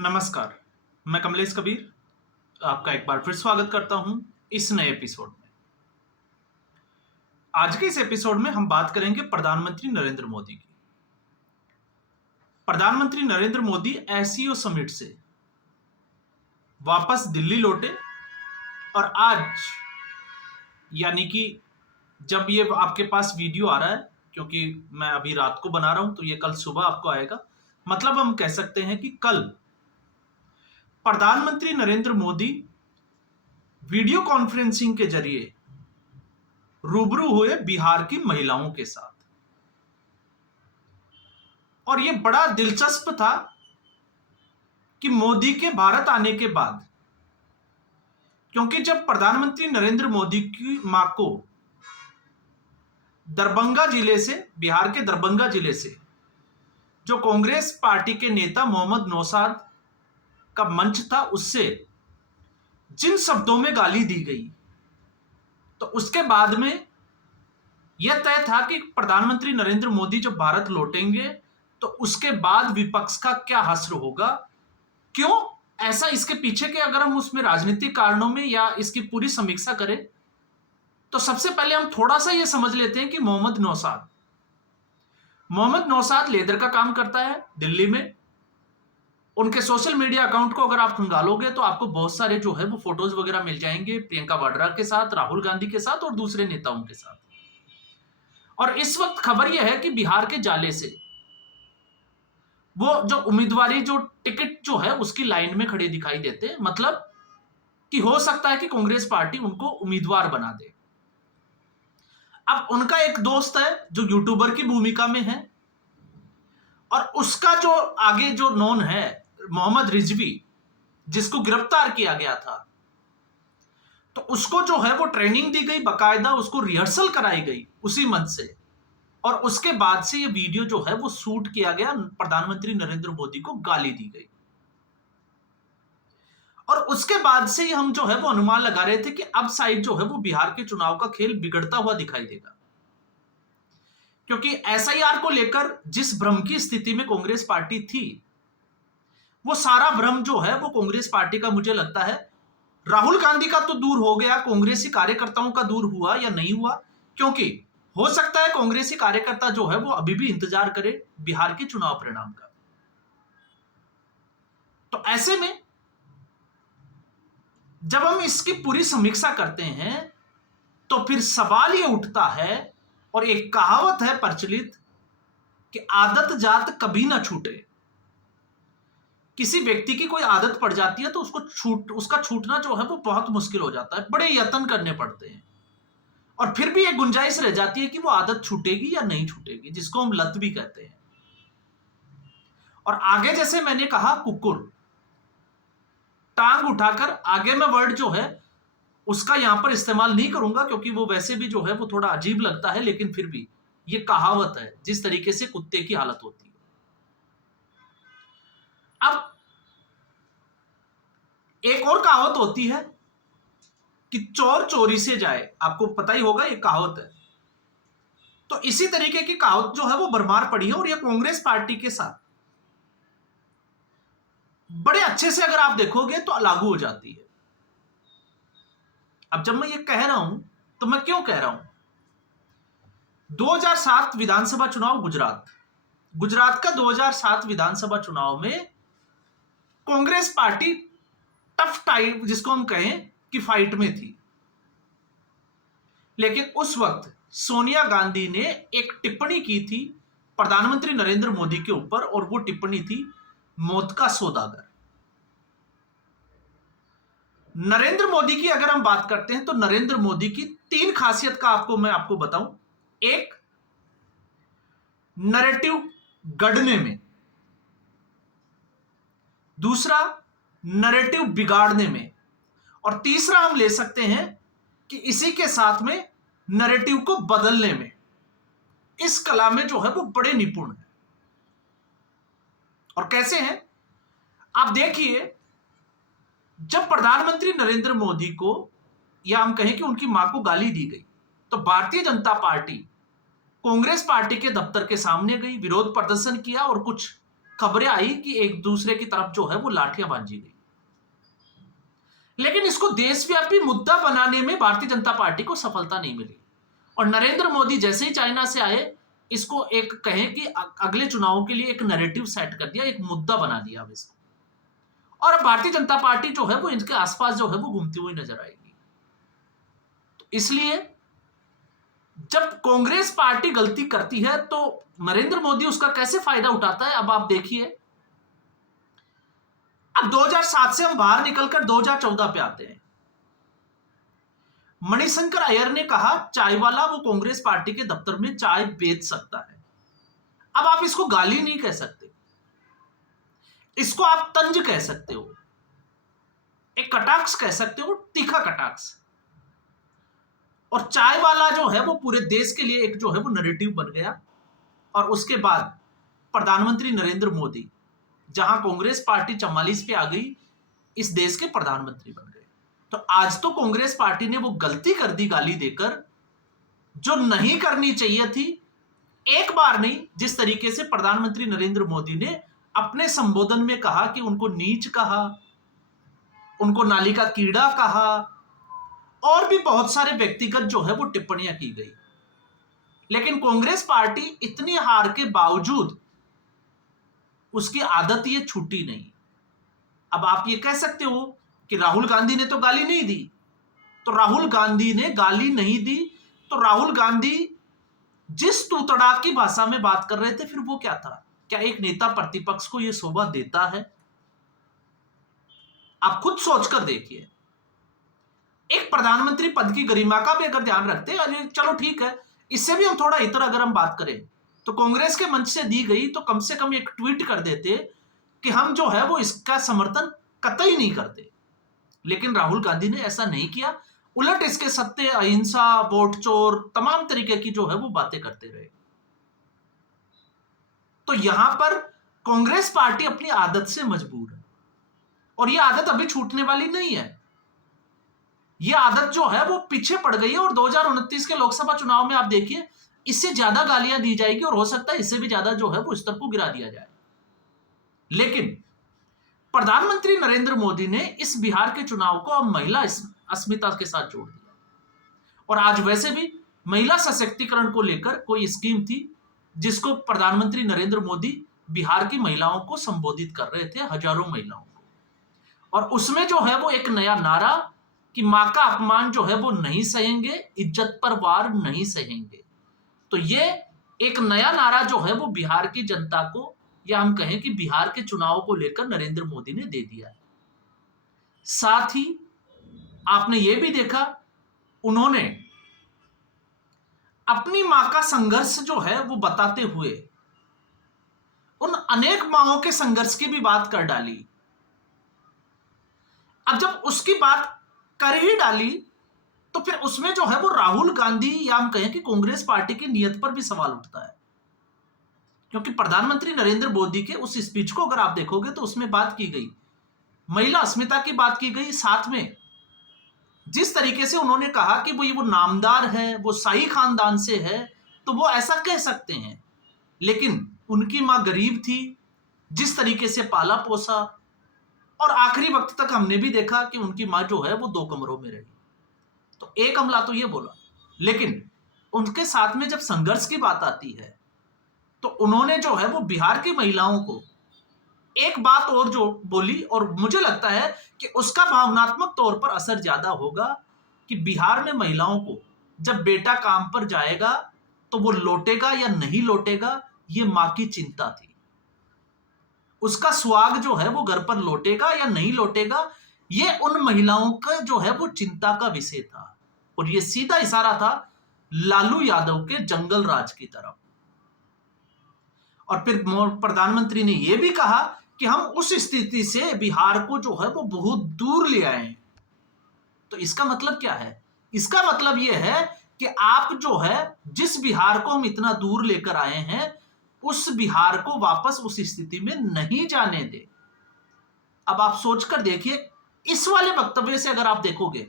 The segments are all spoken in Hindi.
नमस्कार, मैं कमलेश कबीर आपका एक बार फिर स्वागत करता हूं इस नए एपिसोड में। आज के इस एपिसोड में हम बात करेंगे प्रधानमंत्री नरेंद्र मोदी की। प्रधानमंत्री नरेंद्र मोदी एससीओ समिट से वापस दिल्ली लौटे और आज यानी कि जब ये आपके पास वीडियो आ रहा है, क्योंकि मैं अभी रात को बना रहा हूं तो ये कल सुबह आपको आएगा, मतलब हम कह सकते हैं कि कल प्रधानमंत्री नरेंद्र मोदी वीडियो कॉन्फ्रेंसिंग के जरिए रूबरू हुए बिहार की महिलाओं के साथ। और यह बड़ा दिलचस्प था कि मोदी के भारत आने के बाद, क्योंकि जब प्रधानमंत्री नरेंद्र मोदी की मां को दरभंगा जिले से, बिहार के दरभंगा जिले से जो कांग्रेस पार्टी के नेता मोहम्मद नौशाद का मंच था, उससे जिन शब्दों में गाली दी गई, तो उसके बाद में यह तय था कि प्रधानमंत्री नरेंद्र मोदी जब भारत लौटेंगे तो उसके बाद विपक्ष का क्या हश्र होगा। क्यों ऐसा, इसके पीछे के अगर हम उसमें राजनीतिक कारणों में या इसकी पूरी समीक्षा करें तो सबसे पहले हम थोड़ा सा यह समझ लेते हैं कि मोहम्मद नौशाद लेदर का काम करता है दिल्ली में। उनके सोशल मीडिया अकाउंट को अगर आप खंगालोगे तो आपको बहुत सारे जो है वो फोटोज वगैरह मिल जाएंगे प्रियंका वाड्रा के साथ, राहुल गांधी के साथ और दूसरे नेताओं के साथ। और इस वक्त खबर यह है कि बिहार के जाले से वो जो उम्मीदवारी, जो टिकट जो है उसकी लाइन में खड़े दिखाई देते हैं, मतलब कि हो सकता है कि कांग्रेस पार्टी उनको उम्मीदवार बना दे। अब उनका एक दोस्त है जो यूट्यूबर की भूमिका में है और उसका जो आगे जो नॉन है मोहम्मद रिजवी, जिसको गिरफ्तार किया गया था, तो उसको जो है वो ट्रेनिंग दी गई, बकायदा उसको रिहर्सल कराई गई उसी मंच से। और उसके बाद से ये वीडियो जो है वो शूट किया गया, प्रधानमंत्री नरेंद्र मोदी को गाली दी गई। और उसके बाद से ही हम जो है वो अनुमान लगा रहे थे कि अब शायद जो है वो बिहार के चुनाव का खेल बिगड़ता हुआ दिखाई देगा, क्योंकि एसआईआर को लेकर जिस भ्रम की स्थिति में कांग्रेस पार्टी थी, वो सारा भ्रम जो है वो कांग्रेस पार्टी का, मुझे लगता है राहुल गांधी का तो दूर हो गया, कांग्रेसी कार्यकर्ताओं का दूर हुआ या नहीं हुआ, क्योंकि हो सकता है कांग्रेसी कार्यकर्ता जो है वो अभी भी इंतजार करे बिहार के चुनाव परिणाम का। तो ऐसे में जब हम इसकी पूरी समीक्षा करते हैं तो फिर सवाल ये उठता है, और एक कहावत है प्रचलित कि आदत जात कभी ना छूटे। किसी व्यक्ति की कोई आदत पड़ जाती है तो उसका छूटना जो है वो बहुत मुश्किल हो जाता है, बड़े यत्न करने पड़ते हैं, और फिर भी एक गुंजाइश रह जाती है कि वो आदत छूटेगी या नहीं छूटेगी, जिसको हम लत भी कहते हैं। और आगे जैसे मैंने कहा कुकुर, टांग उठाकर, आगे मैं वर्ड जो है उसका यहां पर इस्तेमाल नहीं करूंगा क्योंकि वो वैसे भी जो है वो थोड़ा अजीब लगता है, लेकिन फिर भी ये कहावत है जिस तरीके से कुत्ते की हालत होती है। अब एक और कहावत होती है कि चोर चोरी से जाए, आपको पता ही होगा ये कहावत है। तो इसी तरीके की कहावत जो है वो भरमार पड़ी है और ये कांग्रेस पार्टी के साथ बड़े अच्छे से अगर आप देखोगे तो लागू हो जाती है। अब जब मैं ये कह रहा हूं तो मैं क्यों कह रहा हूं, 2007 विधानसभा चुनाव, गुजरात का 2007 विधानसभा चुनाव में कांग्रेस पार्टी टफ टाइम, जिसको हम कहें कि फाइट में थी, लेकिन उस वक्त सोनिया गांधी ने एक टिप्पणी की थी प्रधानमंत्री नरेंद्र मोदी के ऊपर, और वो टिप्पणी थी मौत का सौदागर। नरेंद्र मोदी की अगर हम बात करते हैं तो नरेंद्र मोदी की 3 खासियत का मैं आपको बताऊं। एक, नैरेटिव गढ़ने में, दूसरा नैरेटिव बिगाड़ने में, और तीसरा हम ले सकते हैं कि इसी के साथ में नैरेटिव को बदलने में। इस कला में जो है वो बड़े निपुण हैं। और कैसे हैं आप देखिए, जब प्रधानमंत्री नरेंद्र मोदी को, या हम कहें कि उनकी मां को गाली दी गई, तो भारतीय जनता पार्टी कांग्रेस पार्टी के दफ्तर के सामने गई, विरोध प्रदर्शन किया और कुछ खबरें आई कि एक दूसरे की तरफ जो है वो लाठियां बांधी गई। लेकिन इसको देशव्यापी मुद्दा बनाने में भारतीय जनता पार्टी को सफलता नहीं मिली। और नरेंद्र मोदी जैसे ही चाइना से आए, इसको एक कहें कि अगले चुनावों के लिए एक नैरेटिव सेट कर दिया, एक मुद्दा बना दिया अब इसको। और अब भारतीय जनता पार्टी जो है वो इनके आसपास जो है वो घूमती हुई नजर आएगी। तो इसलिए जब कांग्रेस पार्टी गलती करती है तो नरेंद्र मोदी उसका कैसे फायदा उठाता है, अब आप देखिए। अब 2007 से हम बाहर निकलकर 2014 पे आते हैं। मणिशंकर अय्यर ने कहा चाय वाला वो कांग्रेस पार्टी के दफ्तर में चाय बेच सकता है। अब आप इसको गाली नहीं कह सकते, इसको आप तंज कह सकते हो, एक कटाक्ष कह सकते हो, तीखा कटाक्ष। और चाय वाला जो है वो पूरे देश के लिए एक जो है वो नैरेटिव बन गया। और उसके बाद प्रधानमंत्री नरेंद्र मोदी, जहां कांग्रेस पार्टी 44 पे आ गई, इस देश के प्रधानमंत्री बन गए। तो आज तो कांग्रेस पार्टी ने वो गलती कर दी गाली देकर, जो नहीं करनी चाहिए थी। एक बार नहीं, जिस तरीके से प्रधानमंत्री नरेंद्र मोदी ने अपने संबोधन में कहा कि उनको नीच कहा, उनको नाली का कीड़ा कहा, और भी बहुत सारे व्यक्तिगत जो है वो टिप्पणियां की गई। लेकिन कांग्रेस पार्टी इतनी हार के बावजूद उसकी आदत ये छूटी नहीं। अब आप ये कह सकते हो कि राहुल गांधी ने तो गाली नहीं दी, तो राहुल गांधी ने गाली नहीं दी, तो राहुल गांधी जिस तूतड़ा की भाषा में बात कर रहे थे, फिर वो क्या था? क्या एक नेता प्रतिपक्ष को यह शोभा देता है? आप खुद सोचकर देखिए। एक प्रधानमंत्री पद की गरिमा का भी अगर ध्यान रखते, अरे चलो ठीक है, इससे भी हम थोड़ा इतर अगर हम बात करें तो कांग्रेस के मंच से दी गई, तो कम से कम एक ट्वीट कर देते कि हम जो है वो इसका समर्थन कतई नहीं करते। लेकिन राहुल गांधी ने ऐसा नहीं किया, उलट इसके सत्य, अहिंसा, वोट चोर, तमाम तरीके की जो है वो बातें करते रहे। तो यहां पर कांग्रेस पार्टी अपनी आदत से मजबूर है, और यह आदत अभी छूटने वाली नहीं है। यह आदत जो है वो पीछे पड़ गई है, और 2029 के लोकसभा चुनाव में आप देखिए, इससे ज्यादा गालियां दी जाएगी, और हो सकता है इससे भी ज्यादा जो है वो स्तर को गिरा दिया जाए। लेकिन प्रधानमंत्री नरेंद्र मोदी ने इस बिहार के चुनाव को अब महिला अस्मिता के साथ जोड़ दिया। और आज वैसे भी महिला सशक्तिकरण को लेकर कोई स्कीम थी, जिसको प्रधानमंत्री नरेंद्र मोदी बिहार की महिलाओं को संबोधित कर रहे थे, हजारों महिलाओं को। और उसमें जो है वो एक नया नारा कि मां का अपमान जो है वो नहीं सहेंगे, इज्जत पर वार नहीं सहेंगे। तो ये एक नया नारा जो है वो बिहार की जनता को, या हम कहें कि बिहार के चुनाव को लेकर नरेंद्र मोदी ने दे दिया है। साथ ही आपने ये भी देखा, उन्होंने अपनी मां का संघर्ष जो है वो बताते हुए उन अनेक मांओं के संघर्ष की भी बात कर डाली। अब जब उसकी बात कर ही डाली, तो फिर उसमें जो है वो राहुल गांधी, या हम कहें कि कांग्रेस पार्टी की नीयत पर भी सवाल उठता है। क्योंकि प्रधानमंत्री नरेंद्र मोदी के उस स्पीच को अगर आप देखोगे तो उसमें बात की गई, महिला अस्मिता की बात की गई, साथ में जिस तरीके से उन्होंने कहा कि वो नामदार है, वो शाही खानदान से है, तो वो ऐसा कह सकते हैं। लेकिन उनकी मां गरीब थी, जिस तरीके से पाला पोसा, और आखिरी वक्त तक हमने भी देखा कि उनकी मां जो है वो 2 कमरों में रही। तो एक हमला तो ये बोला, लेकिन उनके साथ में जब संघर्ष की बात आती है, तो उन्होंने जो है वो बिहार की महिलाओं को एक बात और जो बोली, और मुझे लगता है कि उसका भावनात्मक तौर पर असर ज्यादा होगा, कि बिहार में महिलाओं को जब बेटा काम पर जाएगा तो वो लौटेगा या नहीं लौटेगा, ये मां की चिंता थी। उसका सुहाग जो है वो घर पर लौटेगा या नहीं लौटेगा, ये उन महिलाओं का जो है वो चिंता का विषय था। और ये सीधा इशारा था लालू यादव के जंगल राज की तरफ। और फिर प्रधानमंत्री ने यह भी कहा कि हम उस स्थिति से बिहार को जो है वो बहुत दूर ले आए। तो इसका मतलब क्या है? इसका मतलब यह है कि आप जो है जिस बिहार को हम इतना दूर लेकर आए हैं, उस बिहार को वापस उस स्थिति में नहीं जाने दे। अब आप सोचकर देखिए, इस वाले वक्तव्य से अगर आप देखोगे,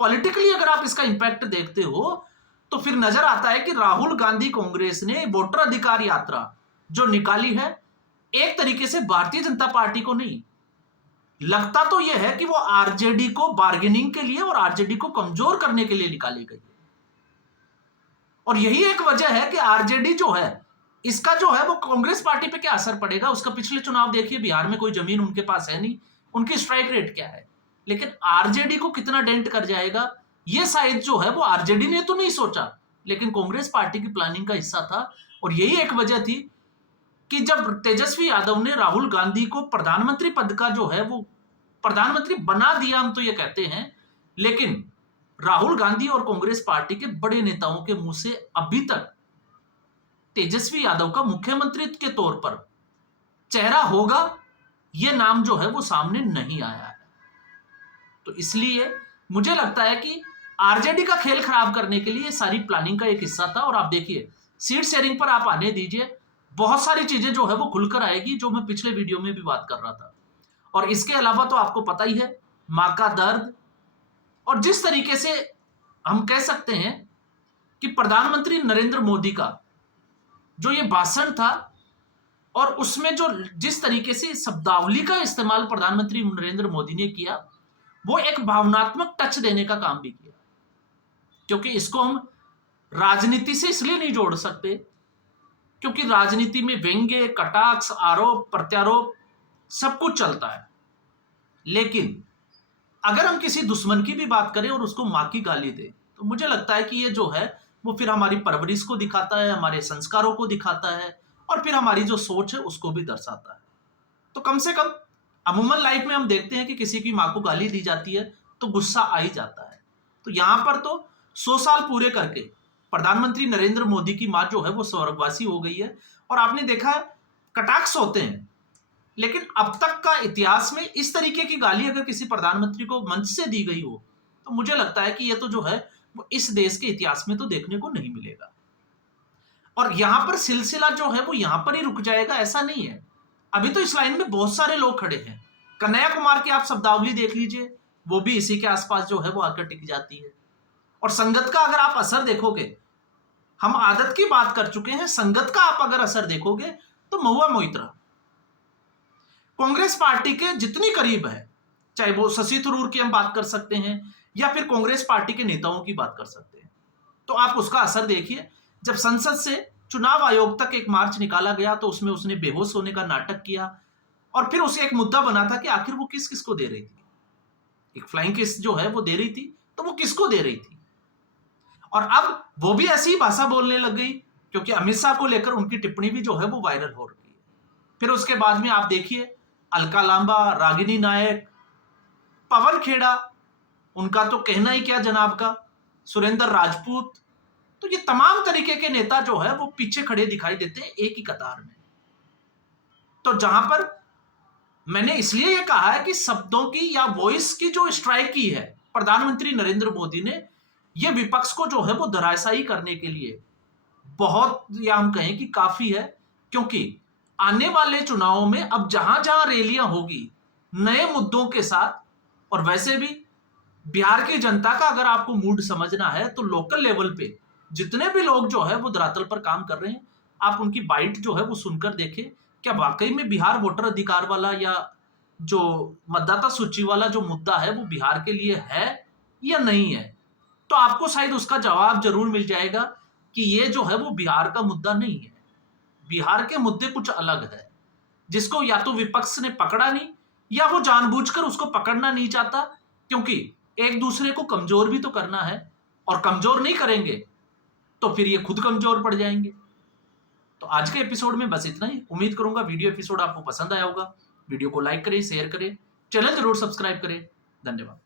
पॉलिटिकली अगर आप इसका इंपैक्ट देखते हो, तो फिर नजर आता है कि राहुल गांधी कांग्रेस ने वोटर अधिकार यात्रा जो निकाली है, एक तरीके से भारतीय जनता पार्टी को नहीं, लगता तो यह है कि वो आरजेडी को बार्गेनिंग के लिए और आरजेडी को कमजोर करने के लिए निकाली गई। और यही एक वजह है कि आरजेडी जो है, इसका जो है वो कांग्रेस पार्टी पे क्या असर पड़ेगा। उसका पिछले चुनाव देखिए, बिहार में कोई जमीन उनके पास है नहीं, उनकी स्ट्राइक रेट क्या है, लेकिन आरजेडी को कितना डेंट कर जाएगा ये शायद जो है वो आरजेडी ने तो नहीं सोचा, लेकिन कांग्रेस पार्टी की प्लानिंग का हिस्सा था। और यही एक वजह थी कि जब तेजस्वी यादव ने राहुल गांधी को प्रधानमंत्री पद का जो है वो प्रधानमंत्री बना दिया, हम तो ये कहते हैं, लेकिन राहुल गांधी और कांग्रेस पार्टी के बड़े नेताओं के मुंह से अभी तक तेजस्वी यादव का मुख्यमंत्री के तौर पर चेहरा होगा यह नाम जो है वो सामने नहीं आया है। तो इसलिए मुझे लगता है कि आरजेडी का खेल खराब करने के लिए सारी प्लानिंग का एक हिस्सा था। और आप देखिए, सीट शेयरिंग पर आप आने दीजिए, बहुत सारी चीजें जो है वो खुलकर आएगी, जो मैं पिछले वीडियो में भी बात कर रहा था। और इसके अलावा तो आपको पता ही है, मां का दर्द, और जिस तरीके से हम कह सकते हैं कि प्रधानमंत्री नरेंद्र मोदी का जो ये भाषण था, और उसमें जो जिस तरीके से शब्दावली का इस्तेमाल प्रधानमंत्री नरेंद्र मोदी ने किया, वो एक भावनात्मक टच देने का काम भी किया। क्योंकि इसको हम राजनीति से इसलिए नहीं जोड़ सकते क्योंकि राजनीति में व्यंग्य, कटाक्ष, आरोप प्रत्यारोप सब कुछ चलता है, लेकिन अगर हम किसी दुश्मन की भी बात करें और उसको मां की गाली दें, तो मुझे लगता है कि ये जो है वो फिर हमारी परवरिश को दिखाता है, हमारे संस्कारों को दिखाता है, और फिर हमारी जो सोच है उसको भी दर्शाता है। तो कम से कम अमूमन लाइफ में हम देखते हैं कि किसी की मां को गाली दी जाती है तो गुस्सा आ ही जाता है। तो यहां पर तो 100 साल पूरे करके प्रधानमंत्री नरेंद्र मोदी की मां जो है वो स्वर्गवासी हो गई है। और आपने देखा, कटाक्ष होते हैं, लेकिन अब तक का इतिहास में इस तरीके की गाली अगर किसी प्रधानमंत्री को मंच से दी गई हो, तो मुझे लगता है कि यह तो जो है वो इस देश के इतिहास में तो देखने को नहीं मिलेगा। और यहां पर सिलसिला जो है वो यहां पर ही रुक जाएगा ऐसा नहीं है। अभी तो इस लाइन में बहुत सारे लोग खड़े हैं। कन्हैया कुमार की आप शब्दावली देख लीजिए, वो भी इसी के आसपास जो है वो आकर टिक जाती है। और संगत का अगर आप असर देखोगे, हम आदत की बात कर चुके हैं, संगत का आप अगर असर देखोगे तो महुआ मोइत्रा कांग्रेस पार्टी के जितनी करीब है, चाहे वो शशि थरूर की हम बात कर सकते हैं या फिर कांग्रेस पार्टी के नेताओं की बात कर सकते हैं, तो आप उसका असर देखिए। जब संसद से चुनाव आयोग तक एक मार्च निकाला गया तो उसमें उसने बेहोश होने का नाटक किया, और फिर उसे एक मुद्दा बना था कि आखिर वो किस किसको दे रही थी। एक फ्लाइंग किस जो है वो दे रही थी, तो वो किसको दे रही थी। और अब वो भी ऐसी ही भाषा बोलने लग गई, क्योंकि अमित शाह को लेकर उनकी टिप्पणी भी जो है वो वायरल हो रही है। फिर उसके बाद में आप देखिए, अलका लांबा, रागिनी नायक, पवन खेड़ा, उनका तो कहना ही क्या जनाब का, सुरेंद्र राजपूत, तो ये तमाम तरीके के नेता जो है वो पीछे खड़े दिखाई देते हैं एक ही कतार में। तो जहां पर मैंने इसलिए ये कहा है कि शब्दों की या वॉइस की जो स्ट्राइक की है प्रधानमंत्री नरेंद्र मोदी ने, ये विपक्ष को जो है वो धराशायी करने के लिए बहुत, या हम कहें कि काफी है। क्योंकि आने वाले चुनावों में अब जहां जहां रैलियां होगी नए मुद्दों के साथ, और वैसे भी बिहार की जनता का अगर आपको मूड समझना है तो लोकल लेवल पे जितने भी लोग जो है वो धरातल पर काम कर रहे हैं, आप उनकी बाइट जो है वो सुनकर देखें, क्या वाकई में बिहार वोटर अधिकार वाला या जो मतदाता सूची वाला जो मुद्दा है वो बिहार के लिए है या नहीं है। तो आपको शायद उसका जवाब जरूर मिल जाएगा कि ये जो है वो बिहार का मुद्दा नहीं है। बिहार के मुद्दे कुछ अलग है, जिसको या तो विपक्ष ने पकड़ा नहीं, या वो जानबूझकर उसको पकड़ना नहीं चाहता, क्योंकि एक दूसरे को कमजोर भी तो करना है, और कमजोर नहीं करेंगे तो फिर ये खुद कमजोर पड़ जाएंगे। तो आज के एपिसोड में बस इतना ही। उम्मीद करूंगा वीडियो एपिसोड आपको पसंद आया होगा। वीडियो को लाइक करें, शेयर करें, चैनल जरूर सब्सक्राइब करें। धन्यवाद।